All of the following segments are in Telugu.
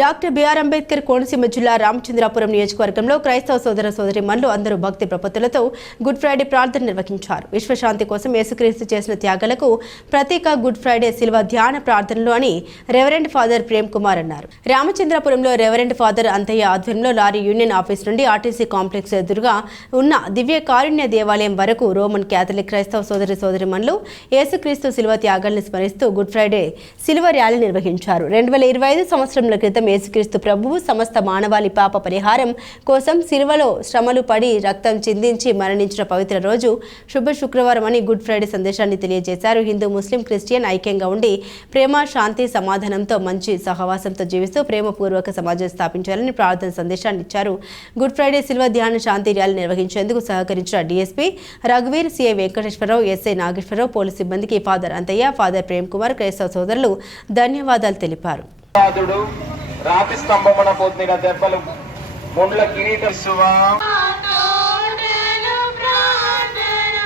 డాక్టర్ బిఆర్ అంబేద్కర్ కోనసీమ జిల్లా రామచంద్రాపురం నియోజకవర్గంలో క్రైస్తవ సోదర సోదరి సోదరిమణులు అందరూ భక్తి ప్రపత్తులతో గుడ్ ఫ్రైడే ప్రార్థన నిర్వహించారు. విశ్వశాంతి కోసం యేసుక్రీస్తు చేసిన త్యాగాలకు ప్రతీక గుడ్ ఫ్రైడే శిల్వ ధ్యాన ప్రార్థనలు అని రెవరెండ్ ఫాదర్ ప్రేమ్ కుమార్ అన్నారు. రామచంద్రాపురంలో రెవరెండ్ ఫాదర్ అంతయ్య ఆధ్వర్యంలో లారీ యూనియన్ ఆఫీస్ నుండి ఆర్టీసీ కాంప్లెక్స్ ఎదురుగా ఉన్న దివ్య కారుణ్య దేవాలయం వరకు రోమన్ క్యాథలిక్ క్రైస్తవ సోదరి సోదరిమణులు యేసుక్రీస్తు శిల్వ త్యాగాలను స్మరిస్తూ గుడ్ ఫ్రైడే శిల్వ ర్యాలీ నిర్వహించారు. రెండు వేల ఇరవై ఐదు సంవత్సరంలో క్రితం యేసుక్రీస్తు ప్రభువు సమస్త మానవాళి పాప పరిహారం కోసం శిలువలో శ్రమలు పడి రక్తం చిందించి మరణించిన పవిత్ర రోజు శుభ శుక్రవారం అని గుడ్ ఫ్రైడే సందేశాన్ని తెలియజేశారు. హిందూ ముస్లిం క్రిస్టియన్ ఐక్యంగా ఉండి ప్రేమ శాంతి సమాధానంతో మంచి సహవాసంతో జీవిస్తూ ప్రేమపూర్వక సమాజం స్థాపించాలని ప్రార్థన సందేశాన్ని ఇచ్చారు. గుడ్ ఫ్రైడే శిల్వ ధ్యాన శాంతి ర్యాలీ నిర్వహించేందుకు సహకరించిన DSP రఘువీర్ CI Venkateswararao SI Nageswararao police సిబ్బందికి ఫాదర్ అంతయ్య ఫాదర్ ప్రేమ్ కుమార్ క్రైస్తవ సోదరులు ధన్యవాదాలు తెలిపారు. రాతి స్తంభమున పొందిన దెబ్బలు ముండ్ల కిరీట. శివా తోటలు ప్రార్థన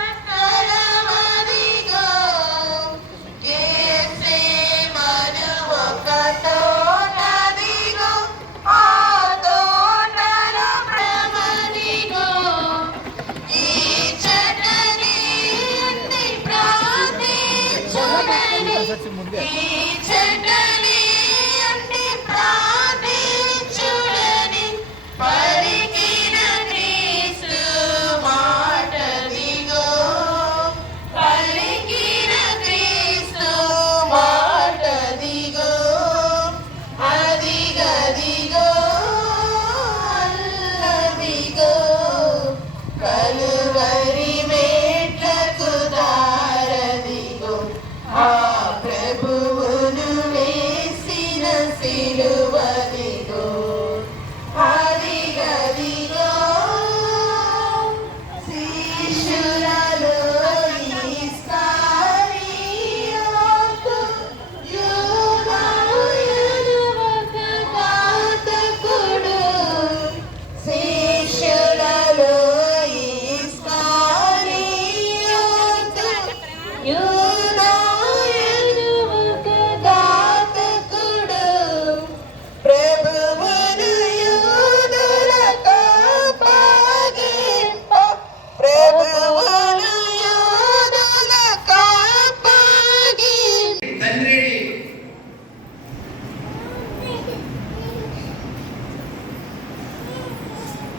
see the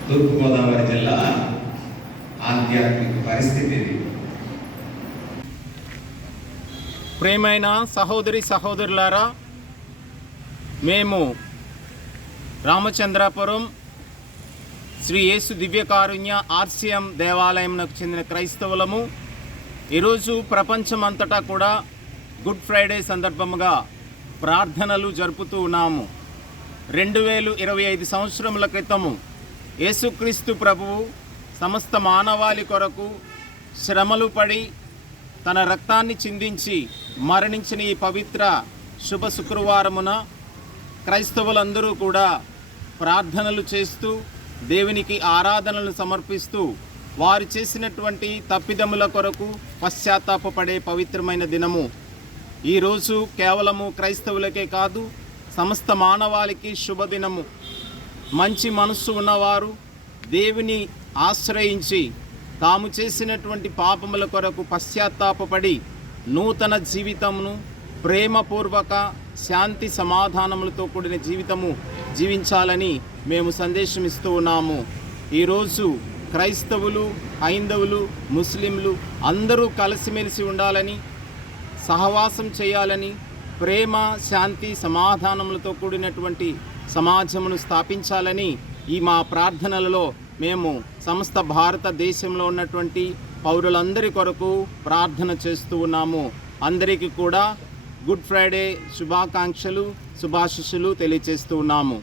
తూర్పుగోదావరి జిల్లా ఆధ్యాత్మిక పరిస్థితి ఇది. ప్రేమైన సహోదరి సహోదరులారా మేము రామచంద్రాపురం శ్రీ యేసు దివ్యకారుణ్య ఆర్సిఎం దేవాలయంకు చెందిన క్రైస్తవులము. ఈరోజు ప్రపంచమంతటా కూడా గుడ్ ఫ్రైడే సందర్భముగా ప్రార్థనలు జరుపుతూ ఉన్నాము. రెండు వేలు ఇరవై ఐదు సంవత్సరముల క్రితము యేసుక్రీస్తు ప్రభువు సమస్త మానవాళి కొరకు శ్రమలు పడి తన రక్తాన్ని చిందించి మరణించిన ఈ పవిత్ర శుభ శుక్రవారమున క్రైస్తవులందరూ కూడా ప్రార్థనలు చేస్తూ దేవునికి ఆరాధనలు సమర్పిస్తూ వారు చేసినటువంటి తప్పిదముల కొరకు పశ్చాత్తాపడే పవిత్రమైన దినము. ఈరోజు కేవలము క్రైస్తవులకే కాదు సమస్త మానవాళికి శుభదినము. మంచి మనస్సు ఉన్నవారు దేవుని ఆశ్రయించి తాము చేసినటువంటి పాపముల కొరకు పశ్చాత్తాపడి నూతన జీవితమును ప్రేమపూర్వక శాంతి సమాధానములతో కూడిన జీవితము జీవించాలని మేము సందేశం ఇస్తూ ఉన్నాము. ఈరోజు క్రైస్తవులు హైందవులు ముస్లింలు అందరూ కలిసిమెలిసి ఉండాలని సహవాసం చేయాలని ప్రేమ శాంతి సమాధానములతో కూడినటువంటి సమాజమును స్థాపించాలని ఈ మా ప్రార్థనలలో మేము సమస్త భారతదేశంలో ఉన్నటువంటి పౌరులందరి కొరకు ప్రార్థన చేస్తూ ఉన్నాము. అందరికీ కూడా గుడ్ ఫ్రైడే శుభాకాంక్షలు శుభాశిస్సులు తెలియజేస్తూ ఉన్నాము.